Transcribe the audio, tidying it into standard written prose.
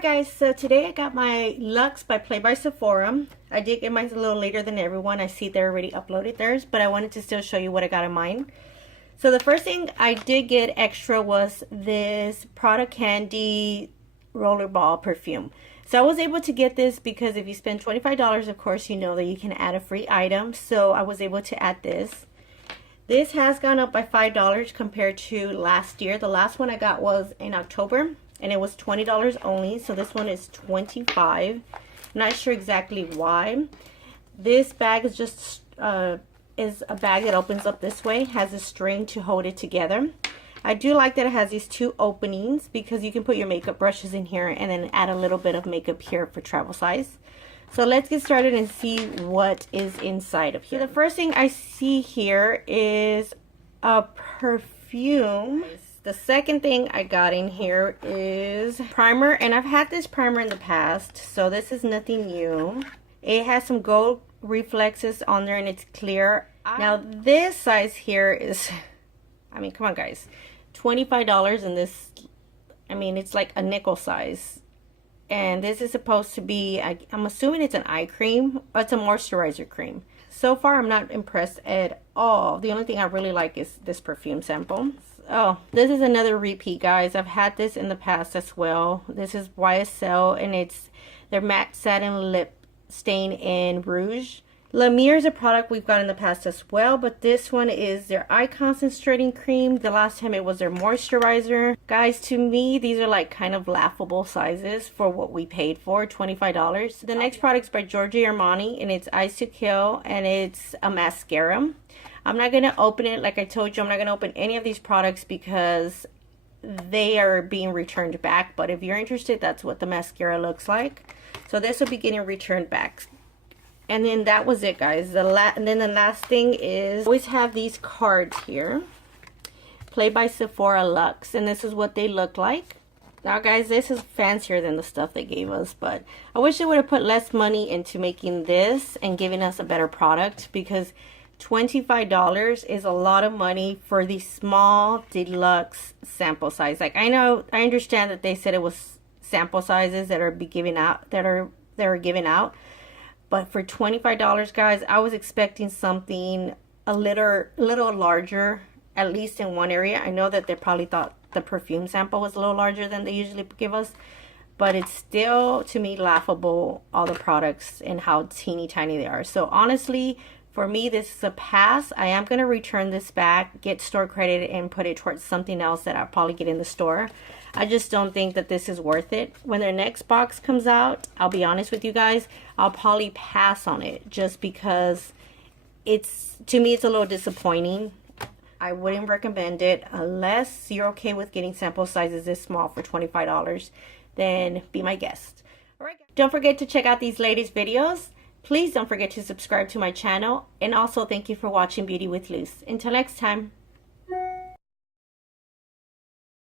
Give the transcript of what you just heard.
Alright guys, so today I got my Luxe by Sephora. I did get mine a little later than everyone. I see they already uploaded theirs, but I wanted to still show you what I got in mine. So the first thing I did get extra was this Prada Candy Rollerball perfume. So I was able to get this because if you spend $25, of course, you know that you can add a free item. So I was able to add this. This has gone up by $5 compared to last year. The last one I got was in October, and it was $20 only. So this one is $25. I'm not sure exactly why. This bag is just is a bag that opens up this way, has a string to hold it together. I do like that it has these two openings because you can put your makeup brushes in here and then add a little bit of makeup here for travel size. So let's get started and see what is inside of here. So the first thing I see here is a perfume. The second thing I got in here is primer, and I've had this primer in the past, so this is nothing new. It has some gold reflexes on there and it's clear. Now this size here is, I mean, come on guys, $25, and this, I mean, it's like a nickel size. And this is supposed to be, I'm assuming it's an eye cream, but it's a moisturizer cream. So far, I'm not impressed at all. The only thing I really like is this perfume sample. Oh, this is another repeat, guys. I've had this in the past as well. This is YSL, and it's their matte satin lip stain in Rouge. La Mer is a product we've got in the past as well, but this one is their eye concentrating cream. The last time it was their moisturizer. Guys, to me, these are like kind of laughable sizes for what we paid for, $25. The next product is by Giorgio Armani, and it's Eyes to Kill, and it's a mascara. I'm not going to open it. Like I told you, I'm not going to open any of these products because they are being returned back. But if you're interested, that's what the mascara looks like. So this will be getting returned back. And then that was it, guys. And then the last thing is, I always have these cards here. Play by Sephora Luxe. And this is what they look like. Now, guys, this is fancier than the stuff they gave us. But I wish they would have put less money into making this and giving us a better product. Because $25 is a lot of money for the small deluxe sample size. Like, I understand that they said it was sample sizes that are giving out. But for $25, guys, I was expecting something a little larger, at least in one area. I know that they probably thought the perfume sample was a little larger than they usually give us. But it's still, to me, laughable, all the products and how teeny tiny they are. So honestly, for me, this is a pass. I am going to return this back, get store credit, and put it towards something else that I'll probably get in the store. I just don't think that this is worth it. When their next box comes out, I'll be honest with you guys, I'll probably pass on it just because to me, it's a little disappointing. I wouldn't recommend it unless you're okay with getting sample sizes this small for $25. Then be my guest. All right, don't forget to check out these latest videos. Please don't forget to subscribe to my channel. And also, thank you for watching Beauty with Luce. Until next time.